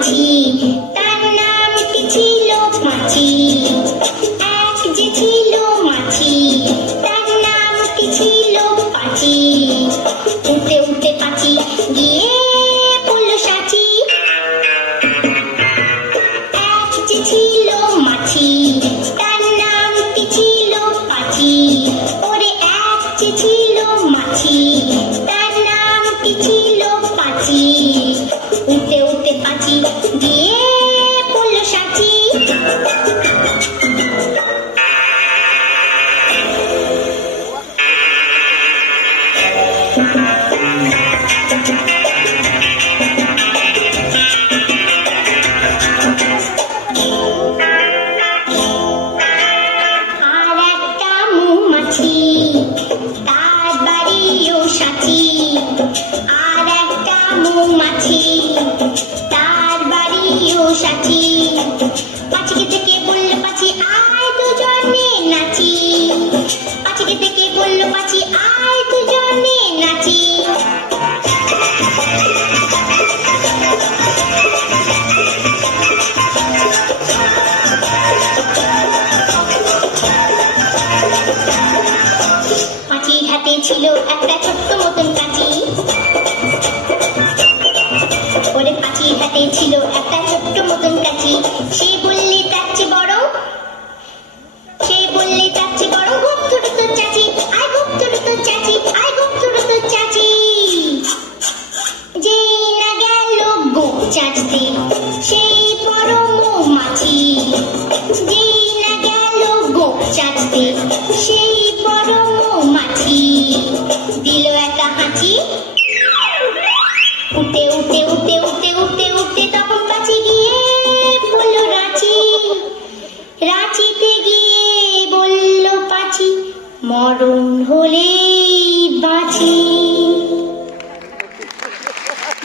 মাছি, তার নাম কি ছিল মাছি। এক যে ছিল মাছি, তার নাম কি ছিল পাছি। উঠতে উঠতে পাছি গিয়ে পড়ল সাঁচি। এক যে ছিল মাছি, তার নাম কি ছিল পাছি। ওরে এক যে ছিল মাছি, তার নাম কি ছিল পাছি। উঠতে উঠতে পাছি গিয়ে পড়ল সাঁচি। আর একটা মৌমাছি, তার বাড়িও সাঁচি। আর একটা মৌমাছি, তার বাড়িও সাঁচি। পাখিকে থেকে বলল পাখি আয় দুজনে নাচি। পাখিকে থেকে বলল পাখি আয় দুজনে নাচি। পাখির হাতে ছিল একটা ছোট্ট মতন কাঁচি। ওরে পাখির হাতে ছিল একটা ছোট্ট মতন কাঁচি। সে বললে তার চেয়ে বড়, সে বললে তার চেয়ে বড় গোপ ধরো তোর চাচি। আয় গোপ ধরো তোর চাচি, আয় গোপ ধরো তোর চাচি। যেই না গেল গোপ চাচতে, সেই বড় মৌমাছি। যেই না গেল গোপ চাচতে, সেই বড় মৌমাছি। দিল একটা হাঁচি। উঠতে উঠতে উঠতে উঠতে উঠতে উঠতে তখন পাছি গিয়ে বলল রাঁচি। রাঁচিতে গিয়ে বলল পাছি মরণ হলে